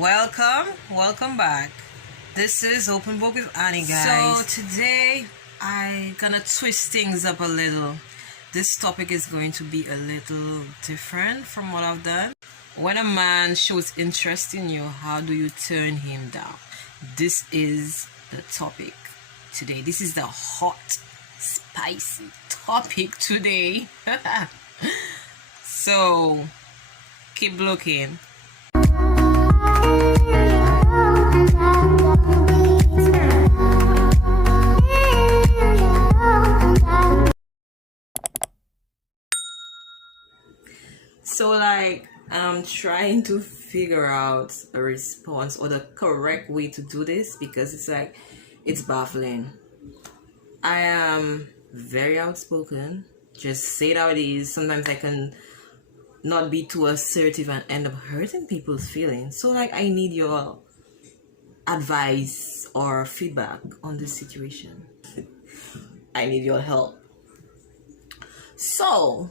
Welcome back. This is Open Book with Annie, guys. So today I gonna twist things up a little. This topic is going to be a little different from what I've done. When a man shows interest in you, how do you turn him down? This is the topic today. This is the hot, spicy topic today. So keep looking. So I'm trying to figure out a response or the correct way to do this because it's baffling. I am very outspoken. Just say it how it is. Sometimes I can not be too assertive and end up hurting people's feelings. So I need your advice or feedback on this situation. I need your help. So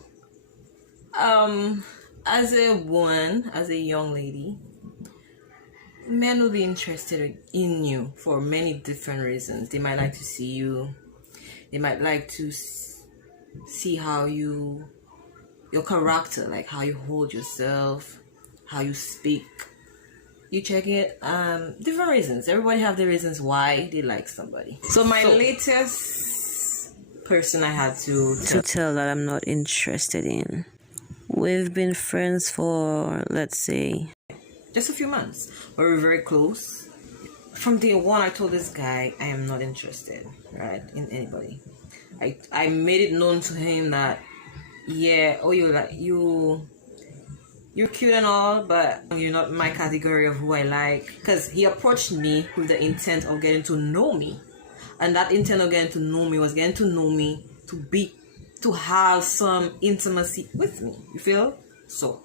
as a woman, as a young lady, men will be interested in you for many different reasons. They might like to see you. They might like to see how your character, like how you hold yourself, how you speak. You check it. Different reasons. Everybody have their reasons why they like somebody. So my latest person I had to tell that I'm not interested in. We've been friends for, let's say, just a few months, but we're very close. From day one, I told this guy I am not interested, right, in anybody. I made it known to him that, yeah, you're cute and all, but you're not my category of who I like. Because he approached me with the intent of getting to know me, and that intent of getting to know me was getting to know me to have some intimacy with me. You feel? So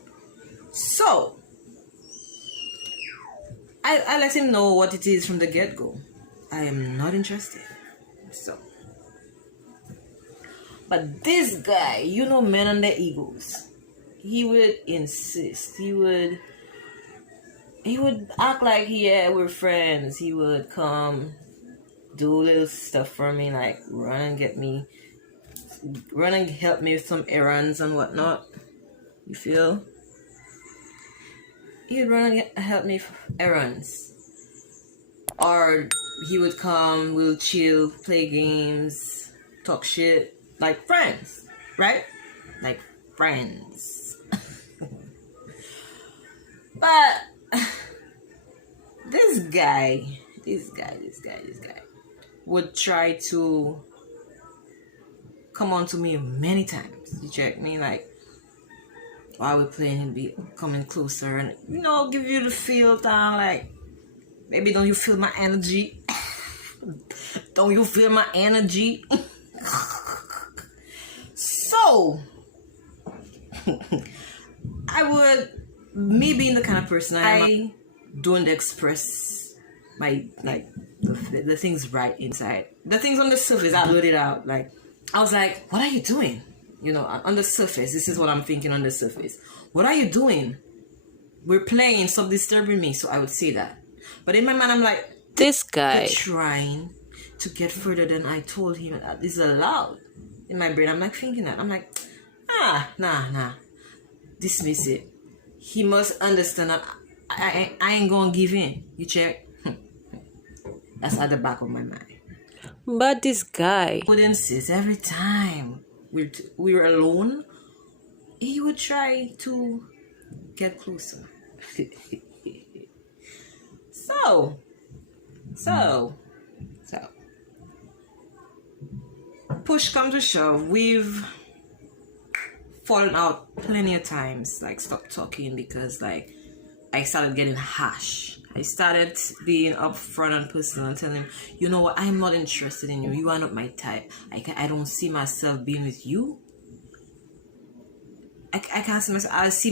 I let him know what it is from the get-go. I am not interested. But this guy, men and their egos, he would insist. He would act like, yeah, we're friends. He would come do little stuff for me, like run and help me with some errands and whatnot. You feel? He would run and help me with errands. Or he would come, we'll chill, play games, talk shit. Like friends, right? Like friends. But this guy would try to come on to me many times. You check me, like while we're playing, he'd be coming closer and give you the feel down, like, baby, don't you feel my energy? Don't you feel my energy? So me being the kind of person I don't express my the things right inside. The things on the surface, I blurt it out. Like, I was like, what are you doing? On the surface, this is what I'm thinking on the surface. What are you doing? We're playing, stop disturbing me. So I would say that. But in my mind, I'm like, this guy trying to get further than I told him that is allowed. In my brain, I'm thinking that. I'm like, nah. Dismiss it. He must understand that I ain't gonna give in. You check? That's at the back of my mind. But this guy would insist every time we were alone, he would try to get closer. So push come to shove, we've fallen out plenty of times, like stopped talking because I started getting harsh. I started being upfront and personal and telling him, you know what, I'm not interested in you. You are not my type. I don't see myself being with you. I can't see myself.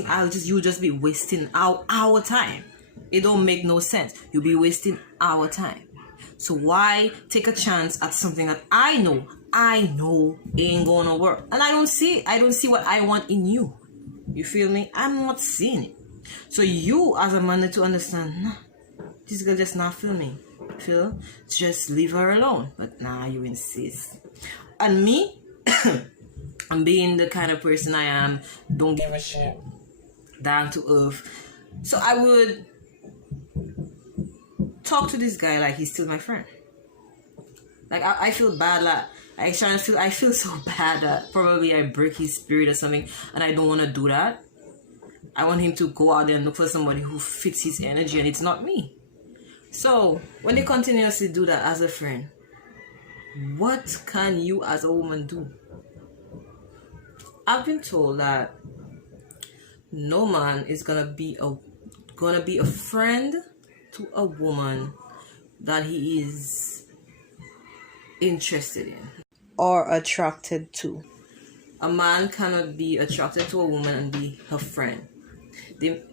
You'll just be wasting our time. It don't make no sense. You'll be wasting our time. So why take a chance at something that I know ain't gonna work? And I don't see what I want in you. You feel me? I'm not seeing it. So you as a man need to understand, nah, this girl just not feel me. Feel? Just leave her alone. But nah, you insist. And me, I'm being the kind of person I am, don't give a shit, down to earth. So I would talk to this guy like he's still my friend. Like I feel bad, like I feel so bad that probably I break his spirit or something, and I don't want to do that. I want him to go out there and look for somebody who fits his energy, and it's not me. So when they continuously do that as a friend, what can you as a woman do? I've been told that no man is gonna be a friend to a woman that he is interested in or attracted to. A man cannot be attracted to a woman and be her friend.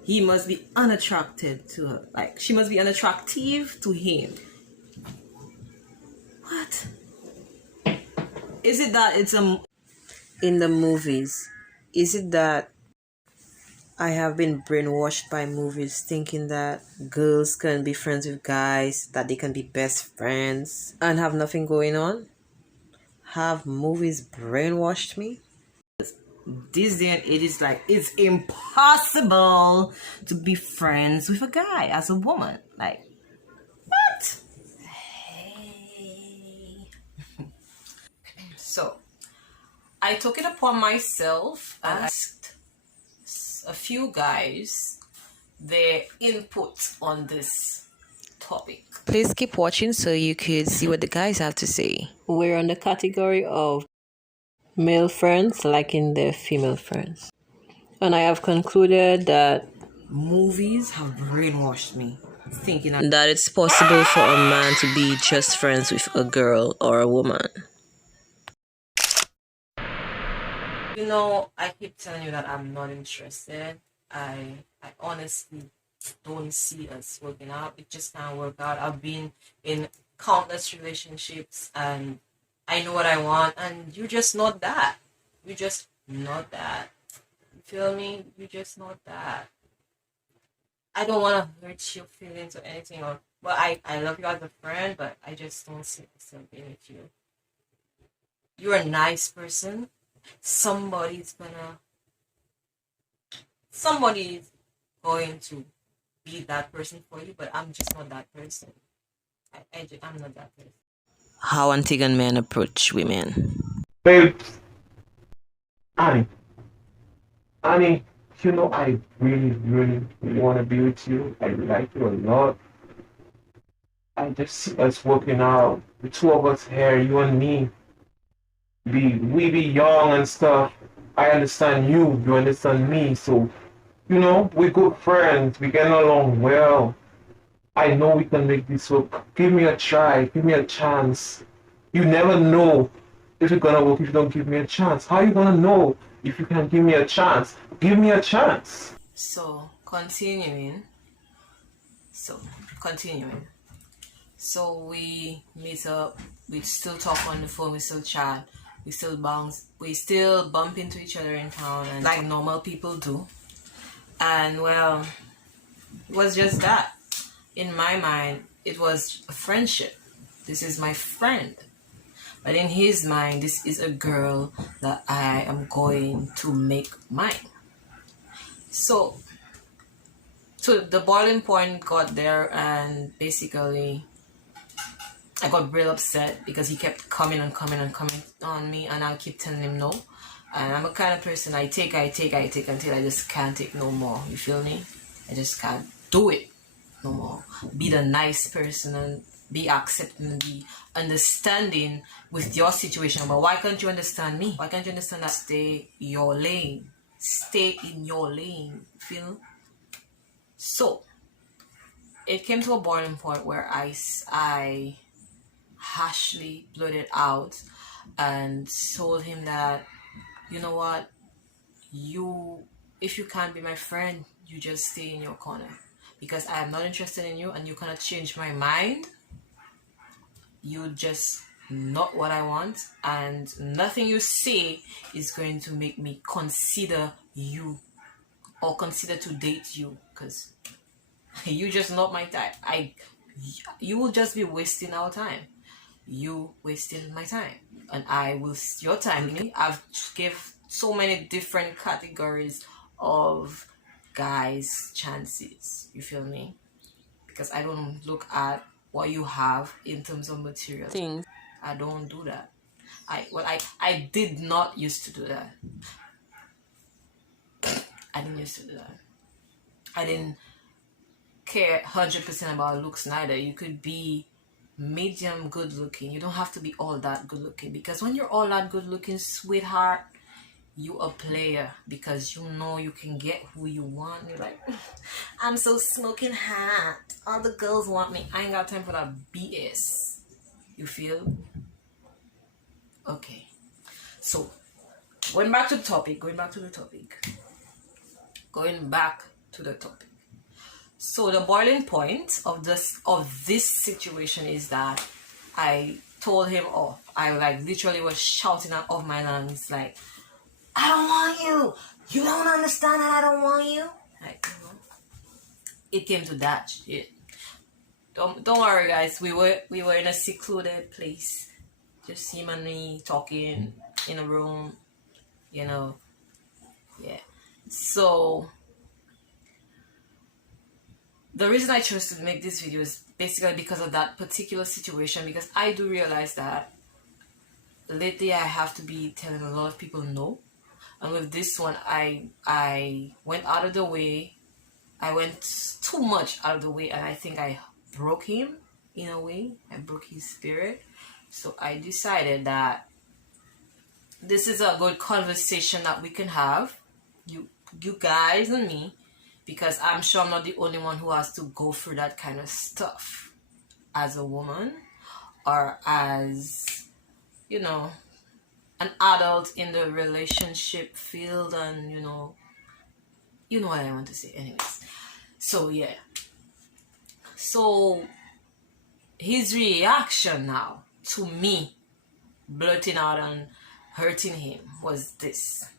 He must be unattracted to her. Like, she must be unattractive to him. What? Is it that it's in the movies? Is it that I have been brainwashed by movies thinking that girls can be friends with guys, that they can be best friends and have nothing going on? Have movies brainwashed me? This day and age is like, it's impossible to be friends with a guy as a woman. Like, what? Hey. So, I took it upon myself and asked a few guys their input on this topic. Please keep watching so you could see what the guys have to say. We're on the category of male friends liking their female friends. And I have concluded that movies have brainwashed me, thinking that it's possible for a man to be just friends with a girl or a woman. You know, I keep telling you that I'm not interested. I honestly don't see us working out. It just can't work out. I've been in countless relationships and I know what I want, and you're just not that. You're just not that. You feel me? You're just not that. I don't want to hurt your feelings or anything. But I love you as a friend, but I just don't see myself being with you. You're a nice person. Somebody's going to be that person for you, but I'm just not that person. I'm not that person. How Antiguan men approach women. Babe, Annie, you know I really, really want to be with you. I like you a lot. I just see us working out. The two of us here, you and me. We be young and stuff. I understand you, you understand me. So, we're good friends. We get along well. I know we can make this work. Give me a try. Give me a chance. You never know if it's gonna work if you don't give me a chance. How are you gonna know if you can give me a chance? Give me a chance. So, continuing. So we meet up, we still talk on the phone, we still chat, we still bump into each other in town, and like normal people do. And well, it was just that. In my mind, it was a friendship. This is my friend. But in his mind, this is a girl that I am going to make mine. So the boiling point got there, and basically I got real upset because he kept coming on me, and I keep telling him no. And I'm a kind of person, I take until I just can't take no more. You feel me? I just can't do it no more. Be the nice person and be accepting and be understanding with your situation. But why can't you understand me? Why can't you understand that? Stay your lane. Stay in your lane. Feel? So it came to a boiling point where I harshly blurted out and told him that, you know what, if you can't be my friend, you just stay in your corner, because I am not interested in you and you cannot change my mind. You just not what I want, and nothing you say is going to make me consider you or consider to date you, because you just not my type. You will just be wasting our time. You wasting my time, and I will your time. I've give so many different categories of guys chances. You feel me? Because I don't look at what you have in terms of material things. I don't do that. I did not used to do that. I didn't used to do that. I didn't care 100% about looks neither. You could be medium good looking. You don't have to be all that good looking, because when you're all that good looking, sweetheart, you a player, because you know you can get who you want. You're like, I'm so smoking hot, all the girls want me. I ain't got time for that BS. You feel? Okay, so going back to the topic. So the boiling point of this situation is that I told him off. I like literally was shouting out of my lungs, like, I don't want you. You don't understand that I don't want you. Like, you know, it came to that shit. Don't worry, guys. We were in a secluded place, just him and me talking in a room. You know, yeah. So the reason I chose to make this video is basically because of that particular situation, because I do realize that lately I have to be telling a lot of people no. And with this one, I went out of the way. I went too much out of the way, and I think I broke him in a way. I broke his spirit. So I decided that this is a good conversation that we can have, you guys and me, because I'm sure I'm not the only one who has to go through that kind of stuff as a woman, or as, you know, an adult in the relationship field, and you know what I want to say anyways. So yeah, so his reaction now to me blurting out and hurting him was this.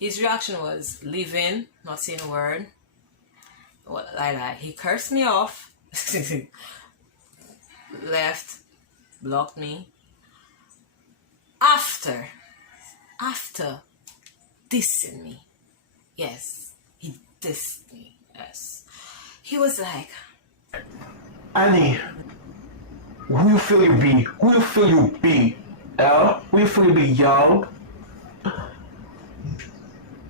His reaction was leaving, not saying a word. He cursed me off, left, blocked me. After dissing me. Yes, he dissed me. Yes. He was like, Annie, who you feel you be? Who you feel you be? Who you feel you be, y'all?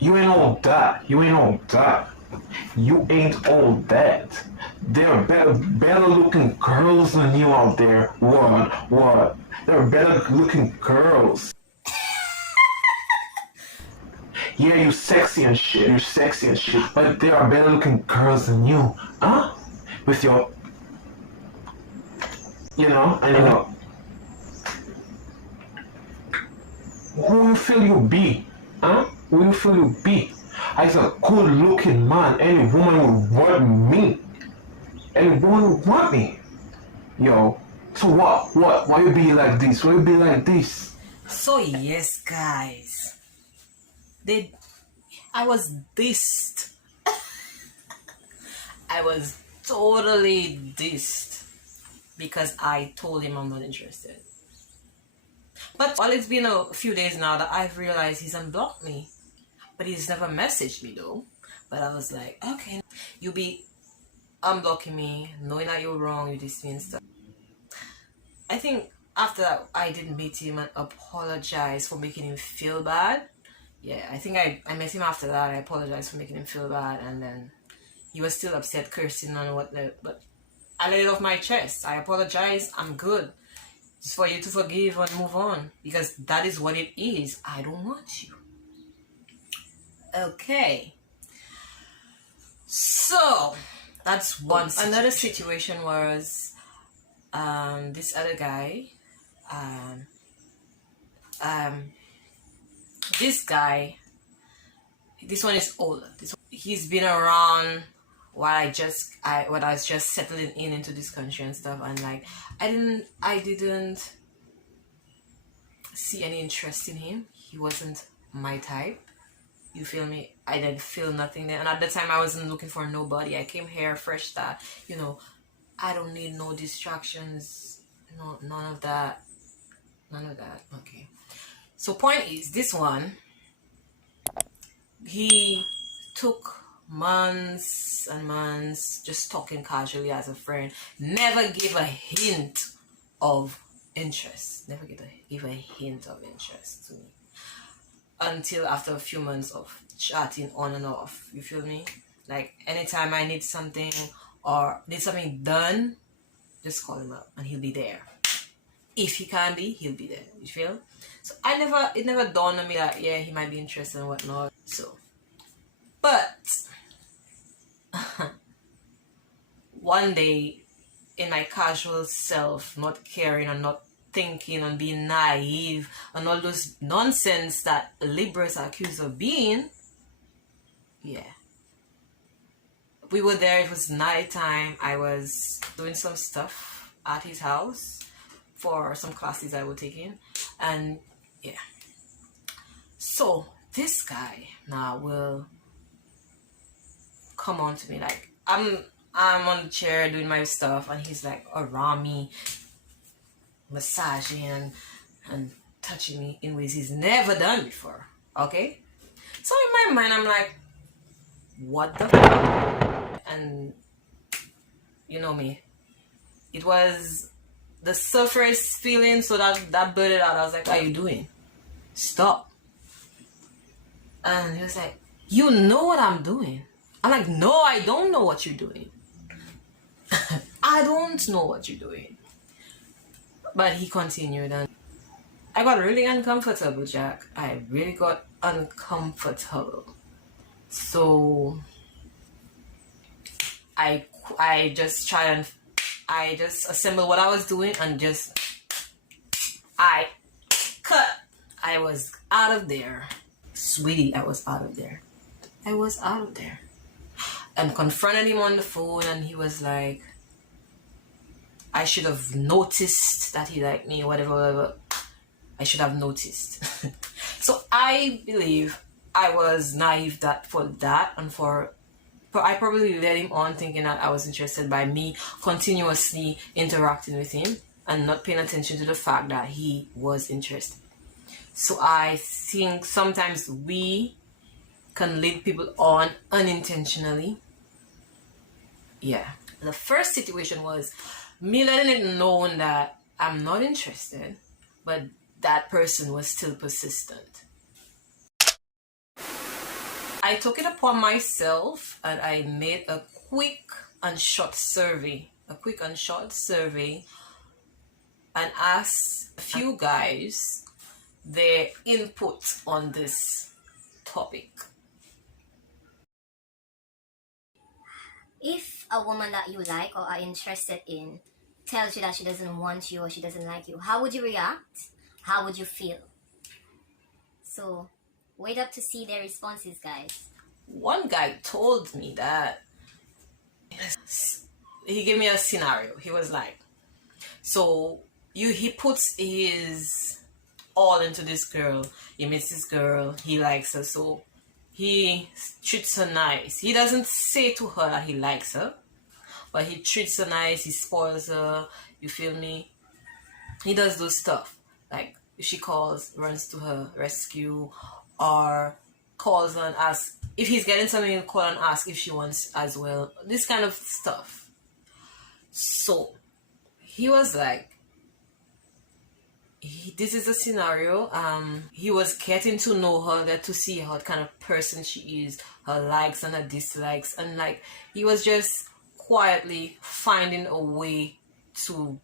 You ain't all that. You ain't all that. You ain't all that. There are better looking girls than you out there. What? There are better looking girls. Yeah, you sexy and shit. But there are better looking girls than you. Huh? With your, you know. Who you feel you be? Huh? Who you feel you be? As a good looking man, any woman would want me. Any woman would want me. Yo, so what? Why you be like this? Why you be like this? So yes, guys. I was dissed. I was totally dissed because I told him I'm not interested. But well, it's been a few days now that I've realized he's unblocked me. But he's never messaged me though. But I was like, okay, you be unblocking me, knowing that you're wrong, you diss me and stuff. I think after that, I didn't meet him and apologize for making him feel bad. Yeah, I think I met him after that. I apologized for making him feel bad, and then he was still upset, cursing and whatnot. But I let it off my chest. I apologize. I'm good. It's for you to forgive and move on, because that is what it is. I don't want you. Okay. So that's one situation. Another situation was this other guy. This guy. This one is older. He's been around while I was just settling into this country and stuff, and like I didn't see any interest in him. He wasn't my type. You feel me? I didn't feel nothing there. And at the time, I wasn't looking for nobody. I came here fresh start. You know, I don't need no distractions. No, none of that. None of that. Okay. So point is, this one, he took months and months just talking casually as a friend. Never gave a hint of interest. Never give a hint of interest to me. Until after a few months of chatting on and off. You feel me? Like anytime I need something or need something done, just call him up and he'll be there. If he can be, he'll be there. You feel? So it never dawned on me that yeah, he might be interested and whatnot. So, but one day in my casual self, not caring and not thinking and being naive and all those nonsense that Libras are accused of being, yeah. We were there, it was nighttime. I was doing some stuff at his house for some classes I was taking, and yeah. So this guy now will come on to me like I'm on the chair doing my stuff, and he's like around me, massaging and touching me in ways he's never done before. Okay, so in my mind I'm like, what the fuck? And you know me, it was the surface feeling, so that blurted out. I was like, what are you doing? Stop. And he was like, you know what I'm doing? I'm like, no, I don't know what you're doing. I don't know what you're doing. But he continued, and I got really uncomfortable, Jack. I really got uncomfortable. So I just tried and I just assembled what I was doing and just I cut. I was out of there. Sweetie, I was out of there. I was out of there. And confronted him on the phone, and he was like, I should have noticed that he liked me, whatever. I should have noticed. So I believe I was naive for that, and but I probably led him on thinking that I was interested by me continuously interacting with him and not paying attention to the fact that he was interested. So I think sometimes we can lead people on unintentionally. Yeah. The first situation was me letting it known that I'm not interested, but that person was still persistent. I took it upon myself and I made a quick and short survey and asked a few guys their input on this topic. If a woman that you like or are interested in tells you that she doesn't want you or she doesn't like you, how would you react? How would you feel? So wait up to see their responses, guys. One guy told me that he gave me a scenario. He was like, so he puts his all into this girl. He meets this girl, he likes her, so he treats her nice. He doesn't say to her that he likes her, but he treats her nice, he spoils her, you feel me? He does those stuff. Like if she calls, runs to her rescue, or calls and asks if he's getting something, he'll call and ask if she wants as well. This kind of stuff. So he was like, this is a scenario. He was getting to know her, get to see what kind of person she is, her likes and her dislikes, and like he was just quietly finding a way to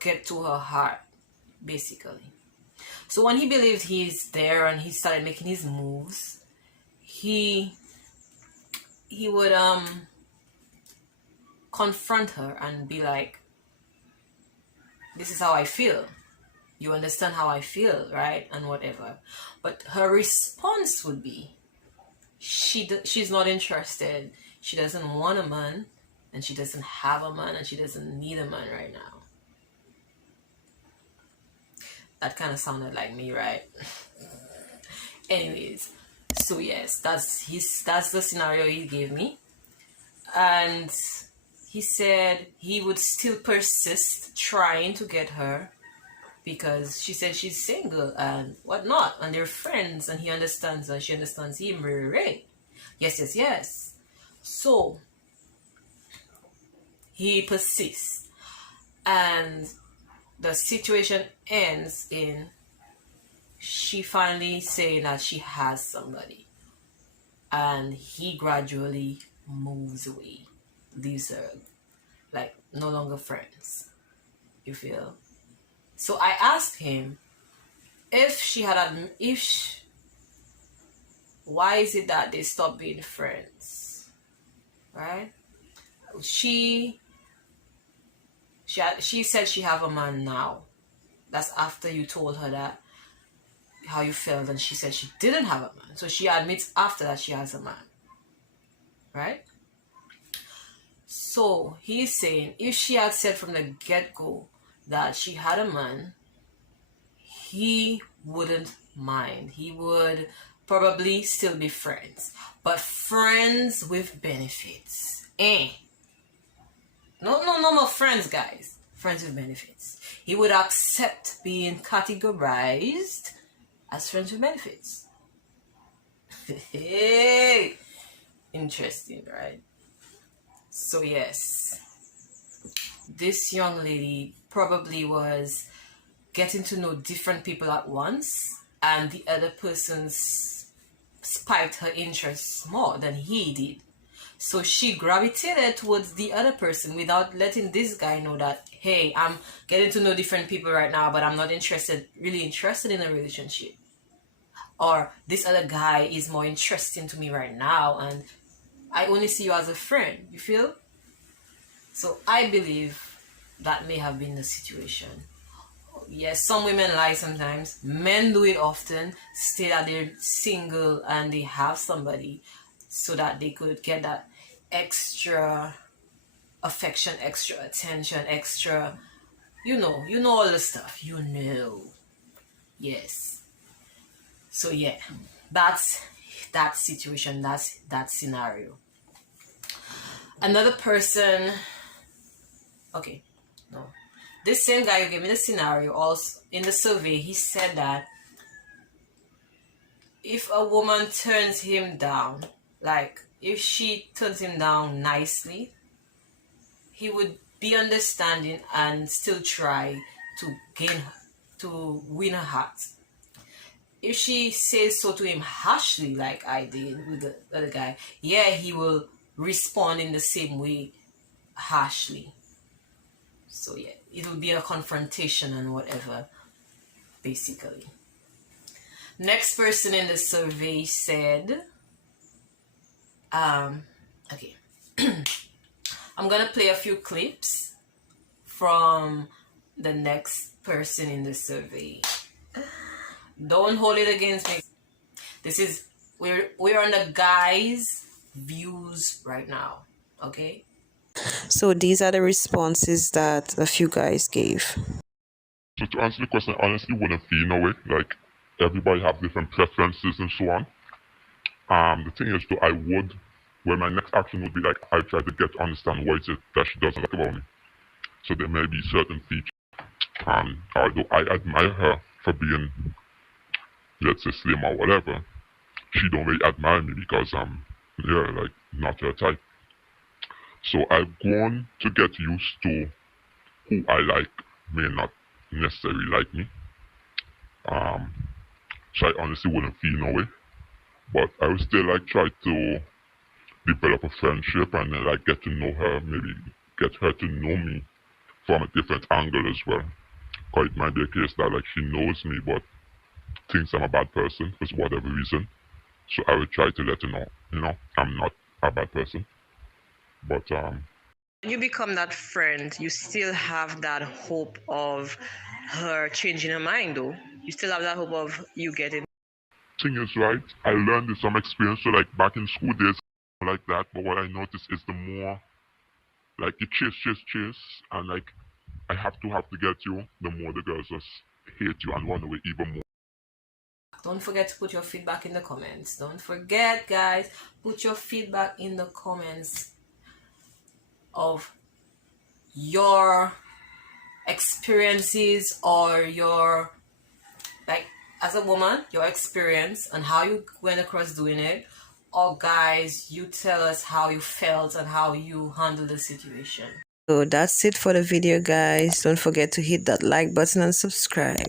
get to her heart, basically. So when he believed he's there and he started making his moves, he would confront her and be like, this is how I feel. You understand how I feel, right? And whatever. But her response would be, she's not interested. She doesn't want a man, and she doesn't have a man, and she doesn't need a man right now. That kind of sounded like me, right? Anyways, So yes, that's the scenario he gave me. And he said he would still persist trying to get her because she said she's single and whatnot, and they're friends, and he understands her, she understands him, right? Yes. So he persists, and the situation ends in she finally saying that she has somebody, and he gradually moves away, leaves her, like no longer friends. You feel? So I asked him if she had why is it that they stopped being friends, right? She said she have a man now. That's after you told her that how you felt, and she said she didn't have a man. So she admits after that she has a man, right? So he's saying if she had said from the get-go that she had a man, he wouldn't mind. He would probably still be friends, but friends with benefits. No more friends, guys. Friends with benefits. He would accept being categorized as friends with benefits. Hey, interesting, right? So yes, this young lady probably was getting to know different people at once, and the other person's spiked her interests more than he did. So she gravitated towards the other person without letting this guy know that, hey, I'm getting to know different people right now, but I'm not really interested in a relationship. Or this other guy is more interesting to me right now, and I only see you as a friend. You feel? So I believe that may have been the situation. Yes, some women lie sometimes. Men do it often. Say that they're single and they have somebody so that they could get that extra affection, extra attention, extra, you know all the stuff. Yes. So yeah, that's that situation, that's that scenario. Another person, okay, no. This same guy who gave me the scenario, also in the survey, he said that if a woman turns him down, like if she turns him down nicely, he would be understanding and still try to win her heart. If she says so to him harshly, like I did with the other guy, yeah, he will respond in the same way, harshly. So yeah, it will be a confrontation and whatever, basically. Next person in the survey said, okay, I'm gonna play a few clips from the next person in the survey. Don't hold it against me. This is we're on the guys' views right now, okay? So these are the responses that a few guys gave. So to answer the question, I honestly wouldn't feel no way. Like everybody have different preferences and so on. The thing is, though, well, my next action would be like I try to get to understand what it is that she doesn't like about me. So there may be certain features. Although I admire her for being, let's say, slim or whatever, she don't really admire me because like not her type. So I've grown to get used to who I like may not necessarily like me. So I honestly wouldn't feel no way. But I would still like try to develop a friendship and then like get to know her, maybe get her to know me from a different angle as well. Because it might be a case that like she knows me but thinks I'm a bad person for whatever reason. So I would try to let her know, I'm not a bad person. But You become that friend, you still have that hope of her changing her mind though. You still have that hope of you getting. thing is right, I learned in some experience, so like back in school days like that, but what I noticed is the more like you chase, and like I have to get you, the more the girls just hate you and run away even more. Don't forget to put your feedback in the comments. Don't forget, guys, put your feedback in the comments of your experiences, or your, like, as a woman, your experience and how you went across doing it. Or guys, you tell us how you felt and how you handled the situation. So that's it for the video, guys. Don't forget to hit that like button and subscribe.